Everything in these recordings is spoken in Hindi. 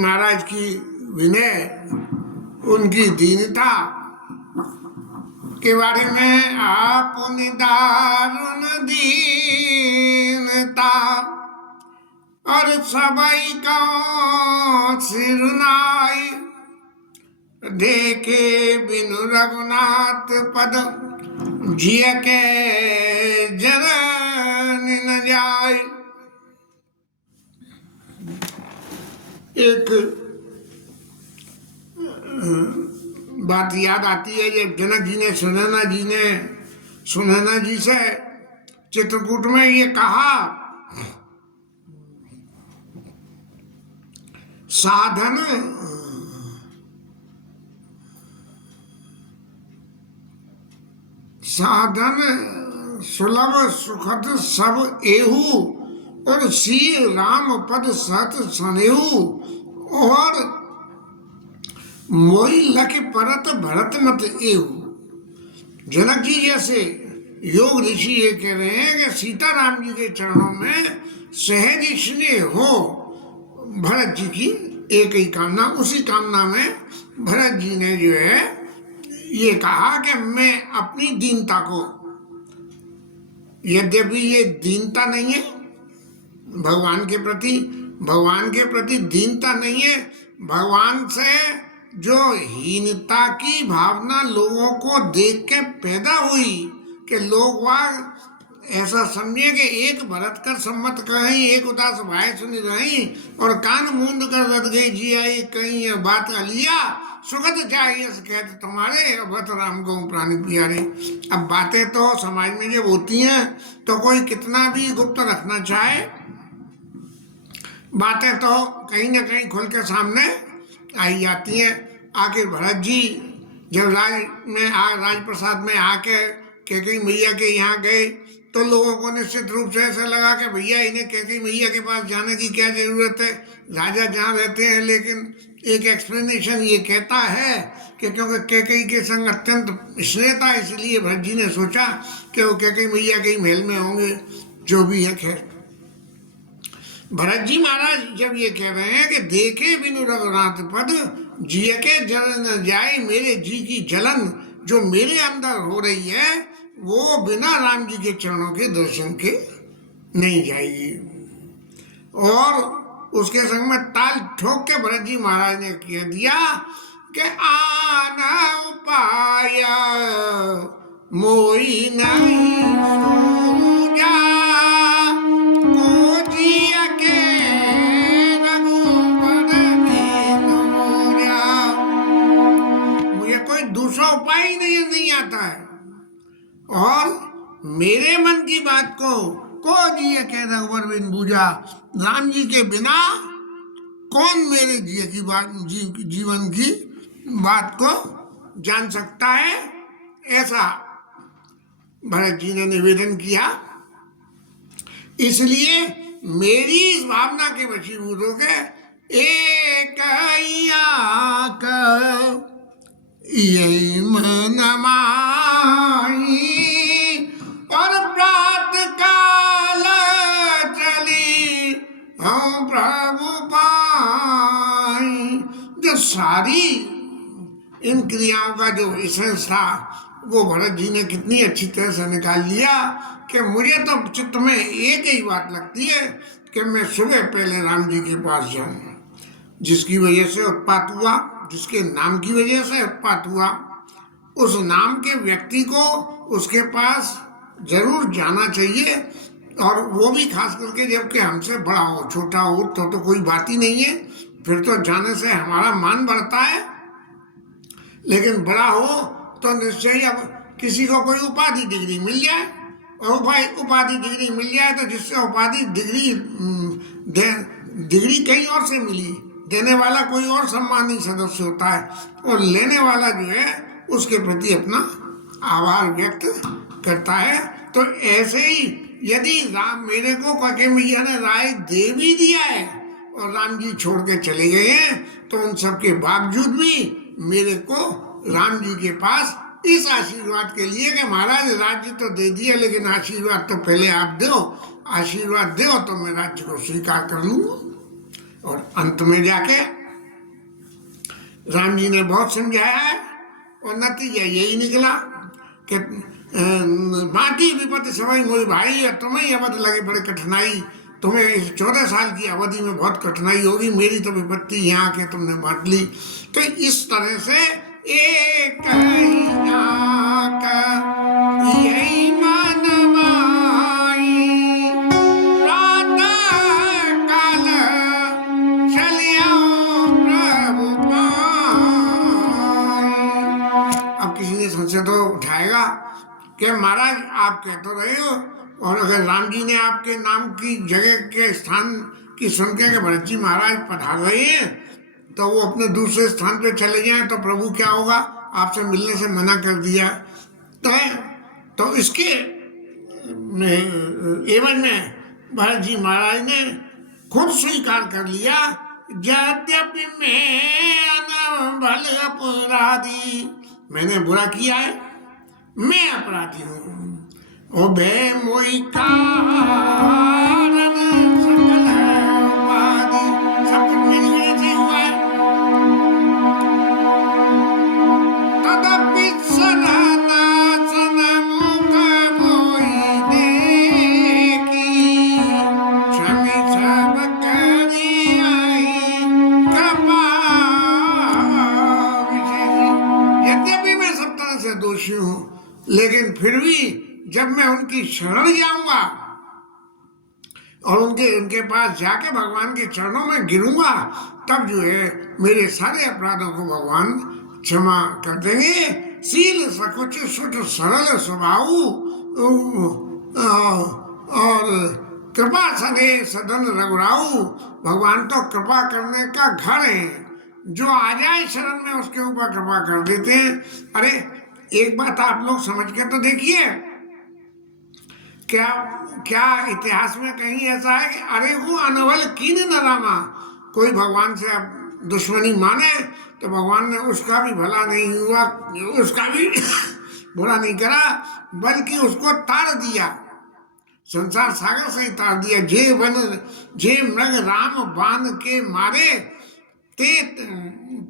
महाराज की विनय, उनकी दीनता के बारे में, आपनी दारुण दीनता और सबई का सिरनाई, देखे बिनु रघुनाथ पद जिय के जरन न जाय। एक बात याद आती है, जब जनक जी ने सुनैना जी से चित्रकूट में ये कहा, साधन सुलभ सुखद सब एहू, और सी राम पद सत सनेहू, और मोई लख परत भरत मत एहू। जनक जी जैसे योग ऋषि ये कह रहे हैं कि सीताराम जी के चरणों में सहज स्नेह हो। भरत जी की एक ही कामना, उसी कामना में भरत जी ने जो है ये कहा कि मैं अपनी दीनता को, यद्यपि ये दीनता नहीं है भगवान के प्रति दीनता नहीं है, भगवान से जो हीनता की भावना लोगों को देख के पैदा हुई कि लोग वाग ऐसा समझे कि एक भरत कर सम्मत कहीं, एक उदास भाई सुनी रही, और कान मूंद कर रत गई जी आई कहीं बात अलिया, सुगत चाहिए कहते तुम्हारे, अभत राम गौ प्राणी प्यारे। अब बातें तो समाज में जब होती हैं तो कोई कितना भी गुप्त रखना चाहे, बातें तो कहीं ना कहीं खुल के सामने आई जाती हैं। आखिर भरत जी जब राजप्रसाद में आके कैकेयी मैया के यहाँ गए तो लोगों को निश्चित रूप से ऐसा लगा कि भैया इन्हें कैकेयी मैया के पास जाने की क्या जरूरत है, राजा जहाँ रहते हैं। लेकिन एक एक्सप्लेनेशन ये कहता है कि क्योंकि कैकेयी के संग अत्यंत स्नेह था, इसलिए भरत जी ने सोचा कि वो कैकेयी मैया के महल में होंगे। जो भी है, खैर भरत जी महाराज जब ये कह रहे हैं कि देखे बिनु रघुनाथ पद जिय के जलन न जाए, मेरे जी की जलन जो मेरे अंदर हो रही है वो बिना राम जी के चरणों के दर्शन के नहीं जाएगी। और उसके संग में ताल ठोक के भरत जी महाराज ने कह दिया कि आना उपाय मोई नहीं सूझा, को जिय के रघुबर दीनूरा। मुझे कोई दूसरा उपाय ही नहीं आता है, और मेरे मन की बात को जिय के रघुबर बिन बूझा, राम जी के बिना कौन मेरे जीवन की बात को जान सकता है। ऐसा भरत जी ने निवेदन किया। इसलिए मेरी इस भावना के वशीभूत हो के एक आंख यही मन माई, और प्रात काल चली हम प्रभु पाई। जो सारी इन क्रियाओं का जो एसेंस था वो भरत जी ने कितनी अच्छी तरह से निकाल लिया कि मुझे तो चित्त में एक ही बात लगती है कि मैं सुबह पहले राम जी के पास जाऊं। जिसकी वजह से उत्पात हुआ, जिसके नाम की वजह से उत्पात हुआ, उस नाम के व्यक्ति को उसके पास जरूर जाना चाहिए। और वो भी खास करके जबकि हमसे बड़ा हो, छोटा हो तो कोई बात ही नहीं है, फिर तो जाने से हमारा मान बढ़ता है। लेकिन बड़ा हो तो निश्चय ही, अब किसी को कोई उपाधि डिग्री मिल जाए, और उपाधि डिग्री मिल जाए तो जिससे उपाधि डिग्री कहीं और से मिली, देने वाला कोई और सम्मानी सदस्य होता है, और लेने वाला जो है उसके प्रति अपना आभार व्यक्त करता है। तो ऐसे ही यदि राम मेरे को कैकेयी मैया ने राय दे भी दिया है और राम जी छोड़ के चले गए हैं, तो उन सब के बावजूद भी मेरे को राम जी के पास इस आशीर्वाद के लिए कि महाराज राज्य तो दे दिया, लेकिन आशीर्वाद तो पहले आप दो, आशीर्वाद दो तो मैं राज्य को स्वीकार कर लूंगा। और अंत में जाके राम जी ने बहुत समझाया है और नतीजा यही निकला कि माटी विपत्ति समय मोहि भाई, और तुम्हें अवध लगे बड़े कठिनाई, तुम्हें इस 14 साल की अवधि में बहुत कठिनाई होगी, मेरी तो विपत्ति यहाँ के तुमने बांट ली। तो इस तरह से एक यही मन माई, प्रातः काल चलियो प्रभु पाई। अब किसी ने संशय तो उठाएगा कि महाराज आप कह तो रहे हो, और अगर राम जी ने आपके नाम की जगह के स्थान की सुन के भरत जी महाराज पधार रहे हैं तो वो अपने दूसरे स्थान पे चले जाएं तो प्रभु क्या होगा, आपसे मिलने से मना कर दिया। तो इसके एवज में भरत जी महाराज ने खुद स्वीकार कर लिया, यद्यपि मैं भल अपराधी, मैंने बुरा किया है, मैं अपराधी हूँ, ओ बे मोई कारण सकल उपाधि, सब कुछ मेरी वजह से हुआ है। तदपि सदना सनमुख मोहि देखी, क्षमि सब करि आई कृपा विशेषी। यद्यपि मैं सब तरह से दोषी हूँ, लेकिन फिर भी जब मैं उनकी शरण जाऊंगा और उनके पास जाके भगवान के चरणों में गिरूंगा, तब जो है मेरे सारे अपराधों को भगवान क्षमा कर देंगे। शील सकुच सुच सरल स्वभाव और कृपा सने सदन रघुराऊ, भगवान तो कृपा करने का घर है, जो आ जाए शरण में उसके ऊपर कृपा कर देते हैं। अरे एक बात आप लोग समझ के तो देखिए, क्या इतिहास में कहीं ऐसा है कि अरे वो अनवल कीन न रामा, कोई भगवान से अब दुश्मनी माने तो भगवान ने उसका भी भला नहीं हुआ, उसका भी बुरा नहीं करा, बल्कि उसको तार दिया, संसार सागर से ही तार दिया। जे मृग राम बान के मारे, ते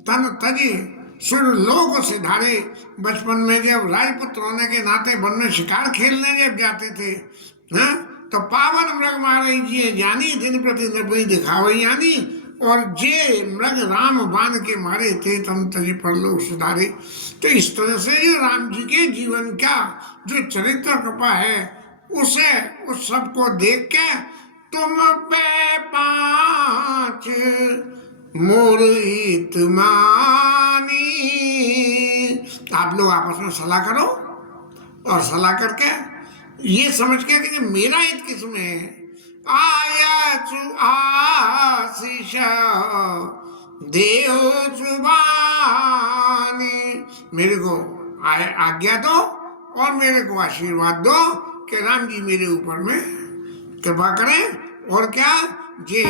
तन तजे सुर लोग से धारे। बचपन में जब राजपुत्र होने के नाते वन में शिकार खेलने जब जाते थे ना, तो पावन मृग मारे जिए जानी, दिन प्रति निर्भय दिखावे यानी, और जे मृग राम बान के मारे थे तन तजे पर लोग सुधारे। तो इस तरह से जो राम जी के जीवन का जो चरित्र कृपा है, उसे उस सबको देख के तुम पे 5 मोर हित मानी, आप लोग आपस में सलाह करो और सलाह करके ये समझ के कि मेरा हित किसमें है, आया आशीष देव जुबानी, मेरे को आज्ञा दो और मेरे को आशीर्वाद दो कि राम जी मेरे ऊपर में कृपा करें। और क्या, जे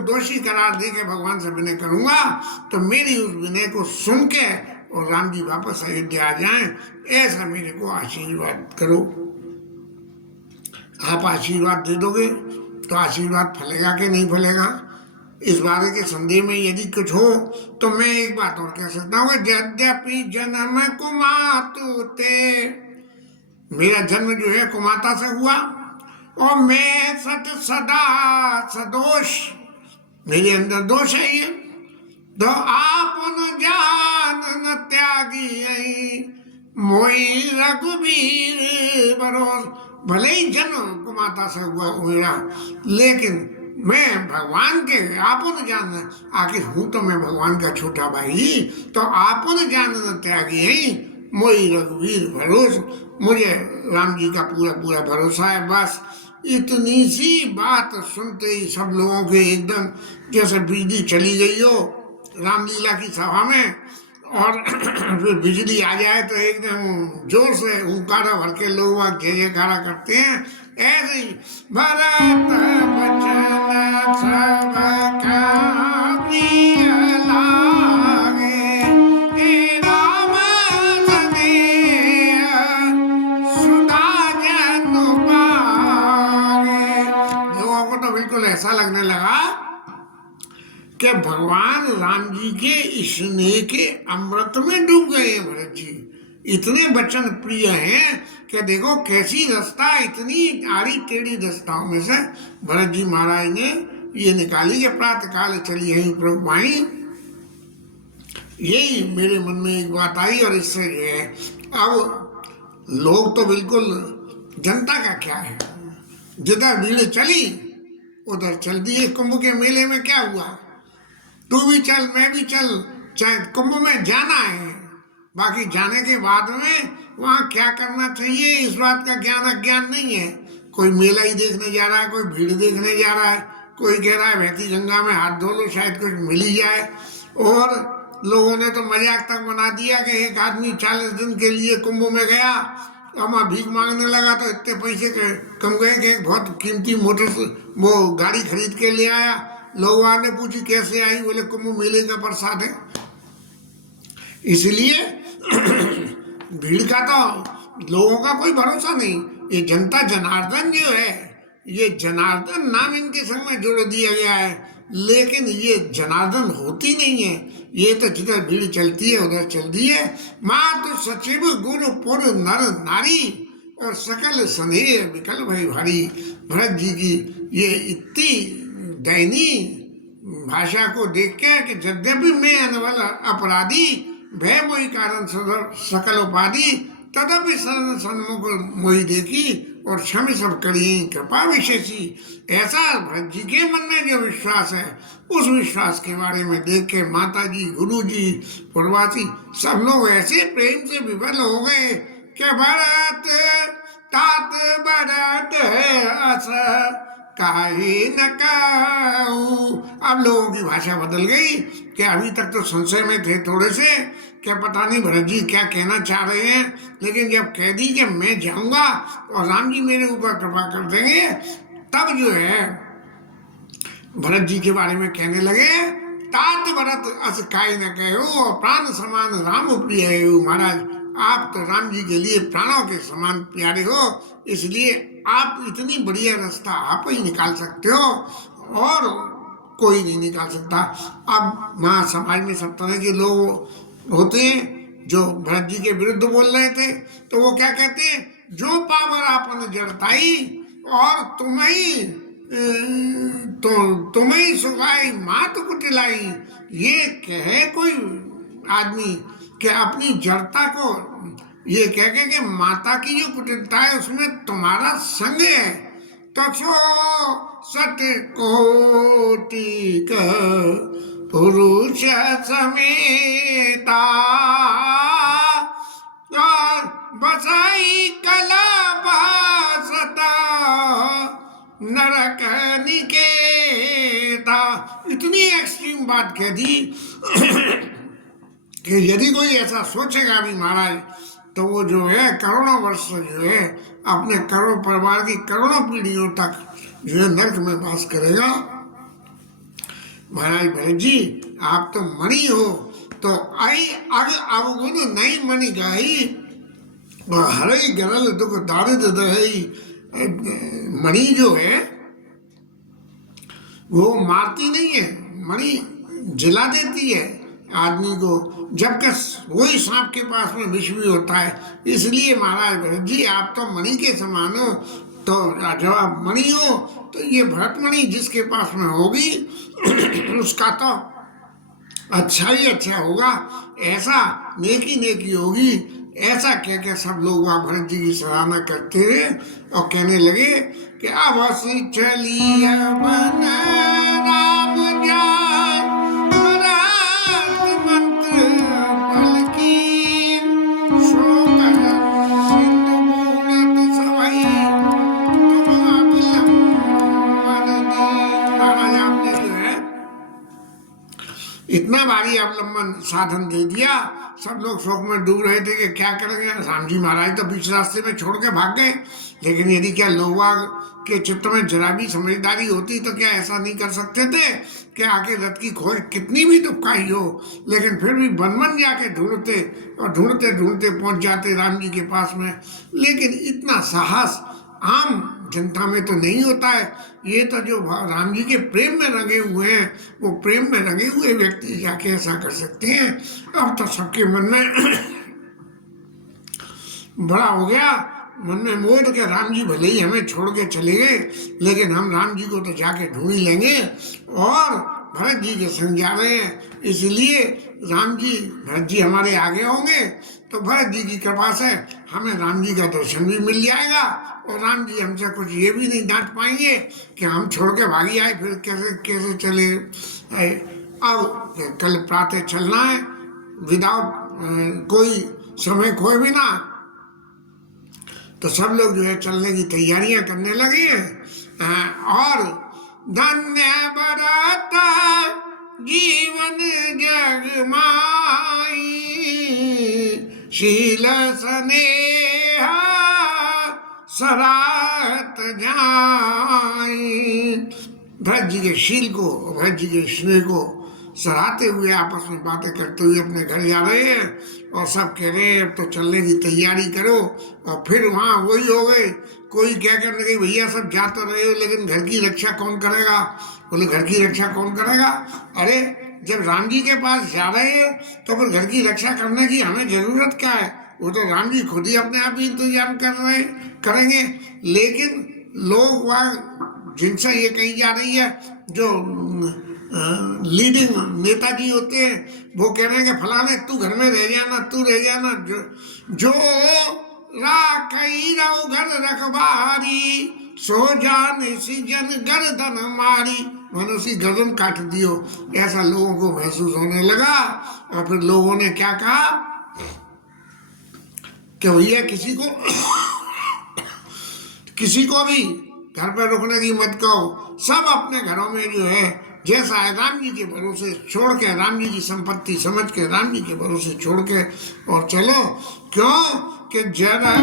दोषी करार दे के भगवान से विनय करूंगा, तो मेरी उस विनय को सुन के और राम जी वापस अयोध्या आ जाएं, ऐसा मेरे को आशीर्वाद करो। आप आशीर्वाद दे दोगे तो आशीर्वाद फलेगा कि नहीं फलेगा, इस बारे के संदेह में यदि कुछ हो तो मैं एक बात और कह सकता हूँ, यद्यपि जन्म कुमातु ते, मेरा जन्म जो है कुमाता से हुआ, और मैं सदा सदोष, मेरे अंदर दोष है ये, तो आपन जान न त्यागी मोई रघुवीर बरोस। भले ही जन्म कुमाता से हुआ मेरा, लेकिन मैं भगवान के आपन जान, आखिर हूं तो मैं भगवान का छोटा भाई, तो आपन जान न त्यागी है मोई रघुवीर भरोस, मुझे राम जी का पूरा पूरा भरोसा है। बस इतनी सी बात सुनते ही सब लोगों के एकदम जैसे बिजली चली गई हो रामलीला की सभा में, और फिर बिजली आ जाए तो एकदम जोर से हुंकारा भर के लोग जय जयकारा करते हैं, ऐसे ही भरत बचन सबका प्रिय लागे, हे राम सनेह सुधा जन पागे। लोगों को तो बिल्कुल ऐसा लगने लगा कि भगवान राम जी के स्नेह के अमृत में डूब गए हैं भरत जी। इतने वचन प्रिय हैं कि देखो कैसी रास्ता, इतनी आड़ी टेढ़ी रास्ताओं में से भरत जी महाराज ने ये निकाली कि प्रातः काल चली है प्रभु भाई। यही मेरे मन में एक बात आई और इससे जो है अब लोग तो बिल्कुल, जनता का क्या है, जिधर भीड़ चली उधर चल दिए। कुंभ के मेले में क्या हुआ, तू भी चल मैं भी चल, चाहे कुंभ में जाना है, बाकी जाने के बाद में वहाँ क्या करना चाहिए इस बात का ज्ञान अज्ञान नहीं है। कोई मेला ही देखने जा रहा है, कोई भीड़ देखने जा रहा है, कोई कह रहा है बहती गंगा में हाथ धो लो शायद कुछ मिल ही जाए। और लोगों ने तो मजाक तक बना दिया कि एक आदमी 40 दिन के लिए कुंभ में गया और वहाँ भीख मांगने लगा तो इतने पैसे कम गए कि एक बहुत कीमती वो गाड़ी खरीद के ले आया। लोगों ने पूछी कैसे आई, बोले कुंभ मेले का प्रसाद है। इसलिए भीड़ का तो लोगों का कोई भरोसा नहीं। ये जनता जनार्दन जो है, ये जनार्दन नाम इनके संग में जोड़ दिया गया है, लेकिन ये जनार्दन होती नहीं है। ये तो जिधर भीड़ चलती है उधर चलती है। माँ तो सचिव गुण पुर नर नारी और सकल स्नेह विकल भई भारी। भरत जी की ये इतनी दयनीय भाषा को देख के कि यद्यपि मैं अनवल अपराधी भय मोहि कारण सकल उपाधि तदपि शरण सन्मुख मोहि देखी और क्षम सब करिए कृपा विशेषी। ऐसा भरत जी के मन में जो विश्वास है, उस विश्वास के बारे में देख के माता जी, गुरु जी, पूर्वासी सब लोग ऐसे प्रेम से विवल हो गए कि भरत तात भरत अस काहे न कहूं। अब लोगों की भाषा बदल गई कि अभी तक तो संशय में थे थोड़े से, क्या पता नहीं भरत जी क्या कहना चाह रहे हैं, लेकिन जब कह दी कि मैं जाऊंगा और राम जी मेरे ऊपर कृपा कर देंगे, तब जो है भरत जी के बारे में कहने लगे तात भरत अस काहे न कहूं प्राण समान राम प्रिय है। महाराज आप तो राम जी के लिए प्राणों के समान प्यारे हो, इसलिए आप इतनी बढ़िया रास्ता आप ही निकाल सकते हो और कोई नहीं निकाल सकता। अब वहाँ समाज में सब तरह के लोग होते हैं जो भरत जी के विरुद्ध बोल रहे थे, तो वो क्या कहते हैं, जो पावर आपने जड़ताई और तुम्हें सुखाई मात कुटिलाई। ये कहे कोई आदमी कि अपनी जड़ता को ये कह के माता की जो कुटिलता है उसमें तुम्हारा संग है, तो सो सत कोटि का पुरुष समेता और बसाई कला सता नरक निकेता। इतनी एक्सट्रीम बात कह दी कि यदि कोई ऐसा सोचेगा भी महाराज, तो वो जो है करोड़ों वर्ष जो है अपने करोड़ परिवार की करोड़ों पीढ़ियों तक जो है नरक में वास करेगा। महाराज भरत जी आप तो मणि हो, तो आई अग अवगुण नहीं मणि गाई और हरई गरल दुख दारिद दही। मणि जो है वो मारती नहीं है, मणि जिला देती है आदमी को, जबकि वही सांप के पास में विष भी होता है। इसलिए महाराज भरत जी आप तो मणि के समान हो, तो जब आप मणि हो तो ये भरत मणि जिसके पास में होगी उसका तो अच्छा ही अच्छा होगा, ऐसा नेकी नेकी होगी। ऐसा कह के सब लोग वहाँ भरत जी की सराहना करते रहे और कहने लगे कि अब चली मन राम जान मंत्र पलकी शोक सिंधु मूलत सवई तुम अविलंब। महाराज आपने जो है इतना भारी अवलंबन साधन दे दिया, सब लोग शोक में डूब रहे थे कि क्या करेंगे। राम जी महाराज तो बीच रास्ते में छोड़ के भाग गए, लेकिन यदि क्या लोग के चित्त में जरा भी समझदारी होती तो क्या ऐसा नहीं कर सकते थे कि आके रथ की खोज कितनी भी तुपकाई हो, लेकिन फिर भी बन जाके ढूंढते और ढूंढते ढूंढते पहुंच जाते राम जी के पास में। लेकिन इतना साहस आम जनता में तो नहीं होता है। ये तो जो राम जी के प्रेम में रंगे हुए हैं, वो प्रेम में रंगे हुए व्यक्ति जाके ऐसा कर सकते हैं। अब तो सबके मन में बड़ा हो गया, मन में मोह के राम जी भले ही हमें छोड़ के चले गए, लेकिन हम राम जी को तो जाके ढूंढ ही लेंगे और भरत जी के संग जा रहे हैं, इसलिए राम जी भरत जी हमारे आगे होंगे तो भरत जी की कृपा से हमें राम जी का दर्शन भी मिल जाएगा और राम जी हमसे कुछ ये भी नहीं डांट पाएंगे कि हम छोड़ के भागी आए, फिर कैसे कैसे चले आए। अब कल प्रातः चलना है विदाउट कोई समय खोए बिना, तो सब लोग जो है चलने की तैयारियां करने लगे हैं। और धन्य भरत जीवन जग माई, शील स्नेह सराहत जाई। भरत जी के शील को, भरत जी के स्नेह को सराहते हुए आपस में बातें करते हुए अपने घर जा रहे हैं और सब कह रहे हैं अब तो चलने की तैयारी करो। और फिर वहाँ वही हो गए, कोई क्या करने गई, भैया सब जा तो रहे हो लेकिन घर की रक्षा कौन करेगा। बोले घर की रक्षा कौन करेगा, अरे जब राम जी के पास जा रहे हैं तो फिर घर की रक्षा करने की हमें जरूरत क्या है, वो तो राम जी खुद ही अपने आप ही इंतजाम करेंगे। लेकिन लोग वहाँ जिनसे ये कही जा रही है, जो लीडिंग नेताजी होते हैं, वो कह रहे हैं कि फलाने तू घर में रह जाना, तू रह जाना, जो राखई रहो घर रखबारी, सो जाने सी जन गर्दन मारी, मनुष्य गर्दन काट दियो, ऐसा लोगों को महसूस होने लगा। और फिर लोगों ने क्या कहा कि भैया किसी को भी घर पर रुकने की मत कहो, सब अपने घरों में जो है जैसा है राम जी के भरोसे छोड़ के, राम जी की संपत्ति समझ के राम जी के भरोसे छोड़ के और चलो। क्यों कि जरा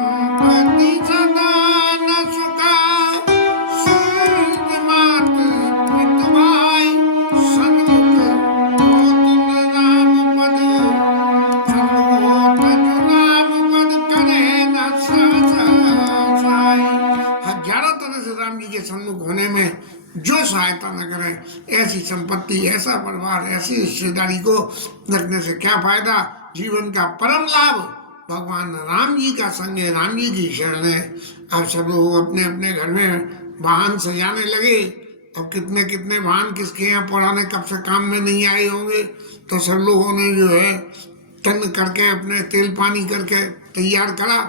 संपत्ति सदा न सुखा, सूरज मात पितवाई, सन्मुख होत राम पद, सन्मुख राम पद करे न साई। हजारों तरह से राम जी के सन्मुख होने में जो सहायता न करें, ऐसी संपत्ति, ऐसा परिवार, ऐसी रिश्तेदारी को रखने से क्या फायदा। जीवन का परम लाभ भगवान राम जी का संग है, राम जी की शरण है। अब सब लोग अपने अपने घर में वाहन सजाने लगे। अब कितने कितने वाहन किसके यहाँ पुराने कब से काम में नहीं आए होंगे, तो सब लोगों ने जो है तन करके अपने तेल पानी करके तैयार करा।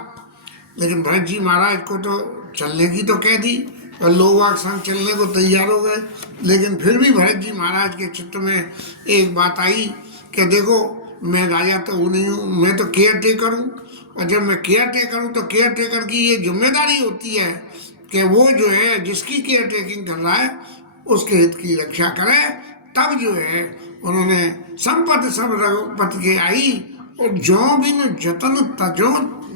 लेकिन भरत जी महाराज को तो चलने की तो कह दी और लोग वाग संग चलने को तैयार हो गए, लेकिन फिर भी भरत जी महाराज के चित्त में एक बात आई कि देखो मैं राजा तो हूँ नहीं हूँ, मैं तो केयर टेकर हूँ, और जब मैं केयर टेकर हूँ तो केयर टेकर की ये जिम्मेदारी होती है कि वो जो है जिसकी केयर टेकिंग कर रहा है उसके हित की रक्षा करे। तब जो है उन्होंने संपत्ति सब रघुपति के आई और जो बिन जतन तजो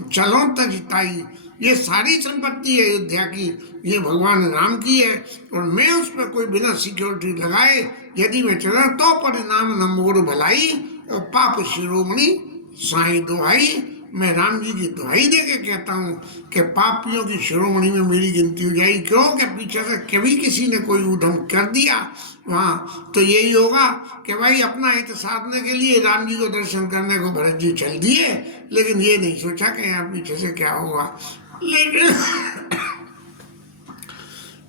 चलो तजताई, ये सारी संपत्ति है अयोध्या की, ये भगवान राम की है और मैं उस पर कोई बिना सिक्योरिटी लगाए यदि मैं चला तो परिणाम न मोर भलाई और पाप शिरोमणि साई दुहाई। मैं राम जी की दुहाई दे के कहता हूँ कि पापियों की शिरोमणि में मेरी गिनती हो जाएगी। क्यों कि पीछे से कभी किसी ने कोई उद्यम कर दिया वहाँ तो यही होगा कि भाई अपना हित साधने के लिए राम जी को दर्शन करने को भरत जी चल दिए, लेकिन ये नहीं सोचा कि यहाँ पीछे से क्या होगा। लेकिन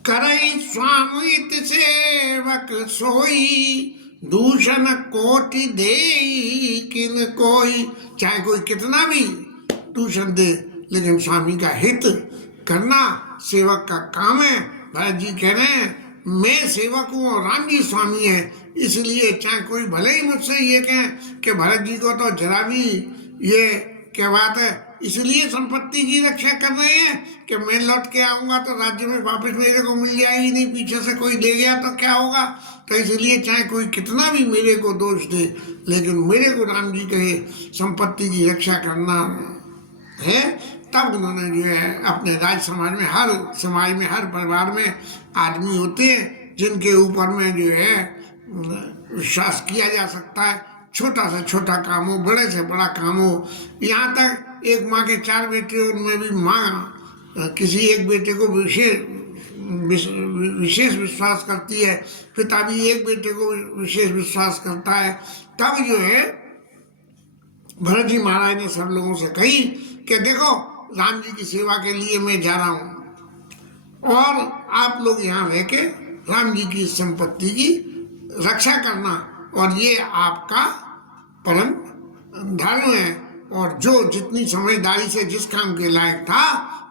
करई स्वामित सेवक सोई, दूषण कोटि दे किन कोई। चाहे कोई कितना भी दूषण दे, लेकिन स्वामी का हित करना सेवक का काम है। भरत जी कह रहे हैं मैं सेवक हूँ और राम जी स्वामी है, इसलिए चाहे कोई भले ही मुझसे ये कहें कि भरत जी को तो जरा भी ये क्या बात है इसलिए संपत्ति की रक्षा कर रहे हैं कि मैं लौट के आऊंगा तो राज्य में वापस मेरे को मिल जाएगी नहीं, पीछे से कोई ले गया तो क्या होगा। तो इसलिए चाहे कोई कितना भी मेरे को दोष दे, लेकिन मेरे को राम जी कहे संपत्ति की रक्षा करना है। तब उन्होंने जो है अपने राज समाज में, हर समाज में, हर परिवार में आदमी होते हैं जिनके ऊपर में जो है विश्वास किया जा सकता है। छोटा से छोटा काम हो, बड़े से बड़ा काम हो, यहाँ तक एक माँ के 4 बेटे, उनमें भी माँ किसी एक बेटे को विशेष विश्वास करती है, पिता भी एक बेटे को विशेष विश्वास करता है। तब जो है भरत जी महाराज ने सब लोगों से कही कि देखो राम जी की सेवा के लिए मैं जा रहा हूँ और आप लोग यहाँ रह के राम जी की संपत्ति की रक्षा करना, और ये आपका परम धर्म है। और जो जितनी समझदारी से जिस काम के लायक था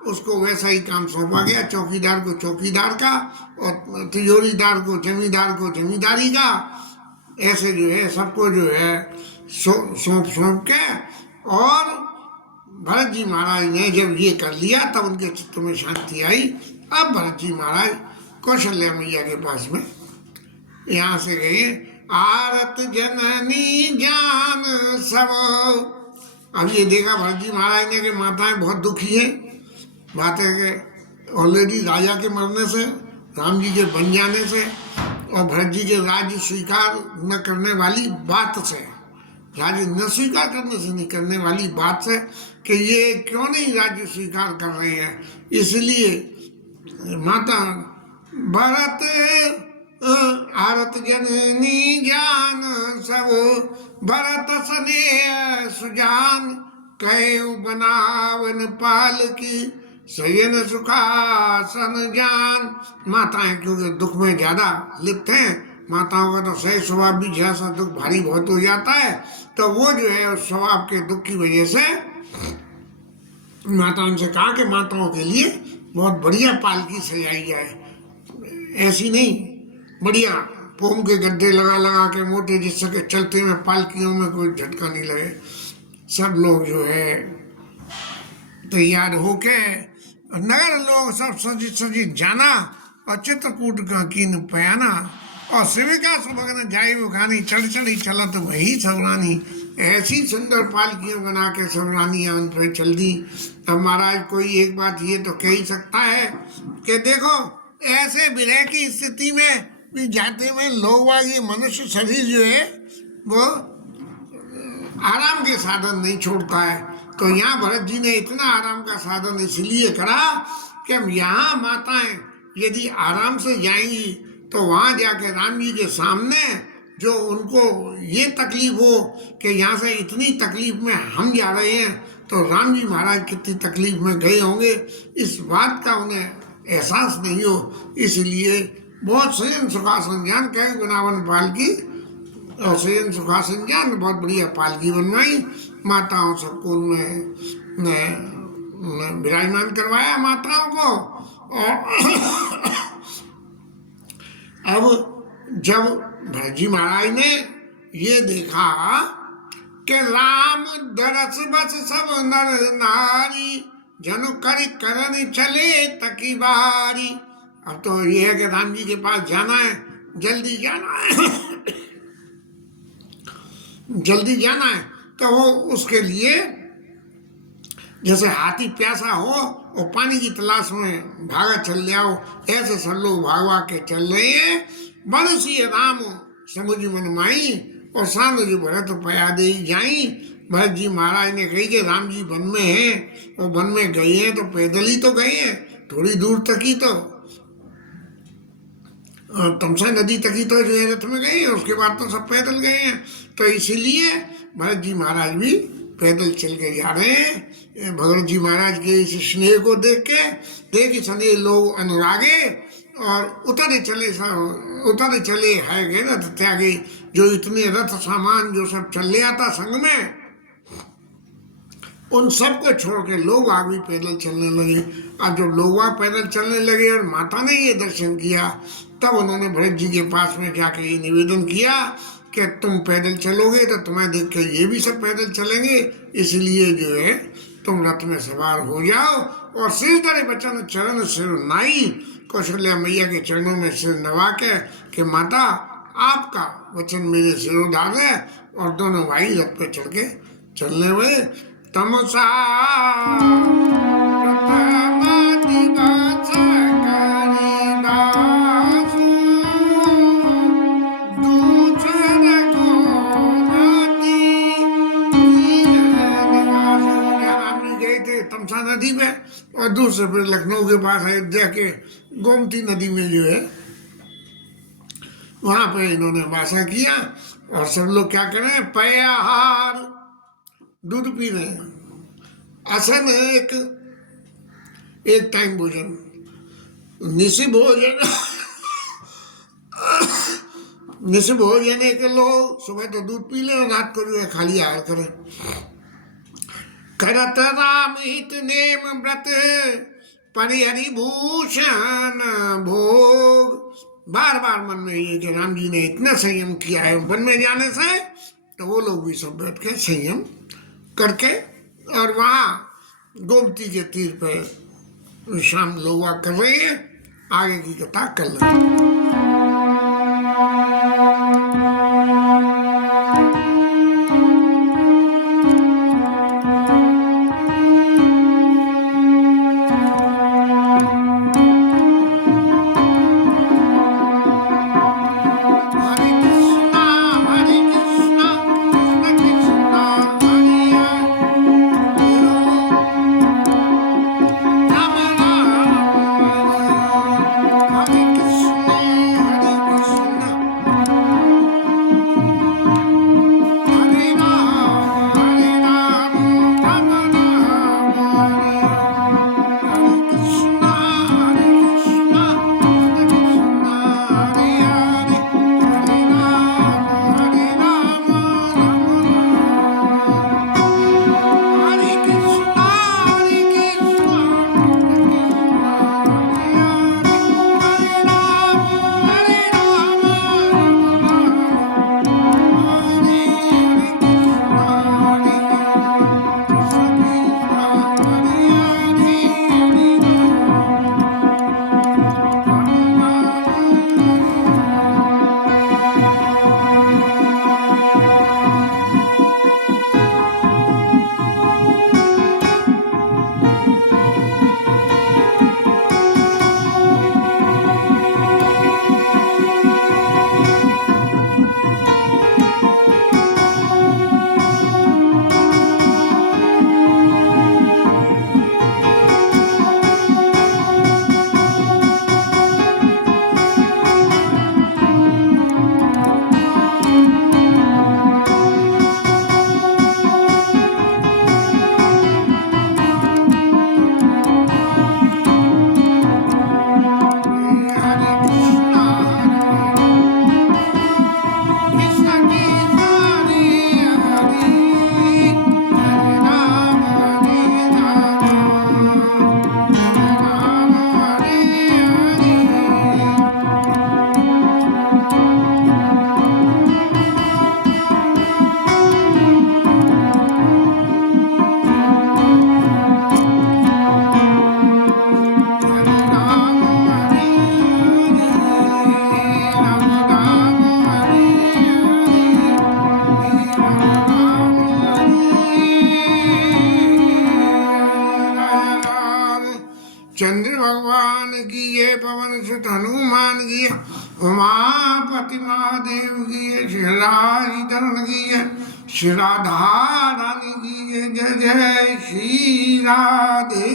उसको वैसा ही काम सौंपा गया। चौकीदार को चौकीदार का और तिजोरीदार को जमींदारी का, ऐसे जो है सबको जो है सौंप के। और भरत जी महाराज ने जब ये कर लिया तब उनके चित्त में शांति आई। अब भरत जी महाराज कौशल्या मैया के पास में यहाँ से गए। आरत जननी जान सब, अब ये देखा भरत जी महाराज ने कि माताएं बहुत दुखी हैं। बात है कि ऑलरेडी राजा के मरने से, राम जी के बन जाने से और भरत जी के राज्य स्वीकार न करने वाली बात से, राज्य न स्वीकार करने से, नहीं करने वाली बात से कि ये क्यों नहीं राज्य स्वीकार कर रहे हैं, इसलिए माता भरत आरत जननी जान सब, भरत स्नेह सुजान, कहो बनावन पाल की, सयन सुखासन जान। माताएं क्योंकि दुख में ज्यादा लिप्त हैं, माताओं का तो सही स्वभाव भी जैसा दुख भारी बहुत हो जाता है, तो वो जो है उस स्वभाव के दुख की वजह से माताओं से कहा कि माताओं के लिए बहुत बढ़िया पालकी सजाई जाए, ऐसी नहीं, बढ़िया फोम के गड्ढे लगा लगा के मोटे, जिससे कि चलते में पालकियों में कोई झटका नहीं लगे। सब लोग जो है तैयार होके नगर लोग सब सजी सजी जाना और चित्रकूट का कीन पयाना, और सेविका सुभगन जाई बुखानी, चढ़ चढ़ी चलत वही सवरानी। ऐसी सुंदर पालकियों बना के सवरानियाँ उन पर चल दी। अब महाराज कोई एक बात ये तो कह ही सकता है कि देखो ऐसे विरह की स्थिति में भी जाते में लोग, ये मनुष्य शरीर जो है वो आराम के साधन नहीं छोड़ता है। तो यहाँ भरत जी ने इतना आराम का साधन इसलिए करा कि हम यहाँ माताएं यदि आराम से जाएंगी तो वहाँ जाके राम जी के सामने जो उनको ये तकलीफ हो कि यहाँ से इतनी तकलीफ में हम जा रहे हैं, तो राम जी महाराज कितनी तकलीफ में गए होंगे, इस बात का उन्हें एहसास नहीं हो। इसलिए बहुत सयन सुखासन जान, कहे गुनावन पालकी, और सयन सुखासन जान, बहुत बढ़िया पालकी बनवाई। माताओं सबको उनमें विराजमान करवाया माताओं को। और अब जब भरतजी महाराज ने ये देखा कि राम दरस बस सब नर नारी, जनु कर करन चले तकी बारी। अब तो ये है कि राम जी के पास जाना है, जल्दी जाना है जल्दी जाना है। तो वो उसके लिए जैसे हाथी प्यासा हो और पानी की तलाश में भागा चल जाओ, ऐसे सब लोग भागवा के चल रहे हैं। बरसी राम समुझ मन माई, और सांद जो भरत पया दे जाई। भरत जी महाराज ने कही कि राम जी वन में हैं, और वन में गए हैं तो पैदल ही तो गए हैं, थोड़ी दूर तक ही तो तमसा नदी तक ही तो जो है रथ में गए हैं, उसके बाद तो सब पैदल गए हैं। तो इसीलिए भरत जी महाराज भी पैदल चल के जा रहे हैं। भगत जी महाराज के इस स्नेह को देख के सने लोग अनुरागे और उतरे चले है गए रथ त्यागे। जो इतने रथ सामान जो सब चल ले आता संग में, उन सबको छोड़ के लोग आगे पैदल चलने लगे। अब जब लोग पैदल चलने लगे और माता ने ये दर्शन किया, तब उन्होंने भरत जी के पास में जाके ये निवेदन किया कि तुम पैदल चलोगे तो तुम्हें देख के ये भी सब पैदल चलेंगे, इसलिए जो है तुम रथ में सवार हो जाओ और सिरधरे बचन चरण सिर नाई। कौशल्या मैया के चरणों में सिर नवा के माता आपका वचन मेरे सिर उधार है। और दोनों भाई रथ पे चढ़ के चलने हुए। तमसा तमसा नदी में और दूसरे फिर लखनऊ के पास अयोध्या के गोमती नदी में जो है वहां पे इन्होंने वासा किया। और सब लोग क्या करें, पयाहार दूध पी रहे हैं। असल एक टाइम भोजन निशि भोजन निशि भोजन के लोग सुबह तो दूध पी ले और रात को जो है खाली आहार करें। करत राम हित नेम व्रत परिहरि भूषण भोग। बार बार मन में ये कि राम जी ने इतना संयम किया है वन में जाने से, तो वो लोग भी सब बैठ के संयम करके और वहाँ गोमती के तीर पर शाम लोगा कर रही है। आगे की कथा कर रहे हैं। चंद्र भगवान की ये, पवन सुत हनुमान की ये, उमापति महादेव की ये, श्री धरण की ये, श्री राधा रानी की ये, जय जय श्री राधे।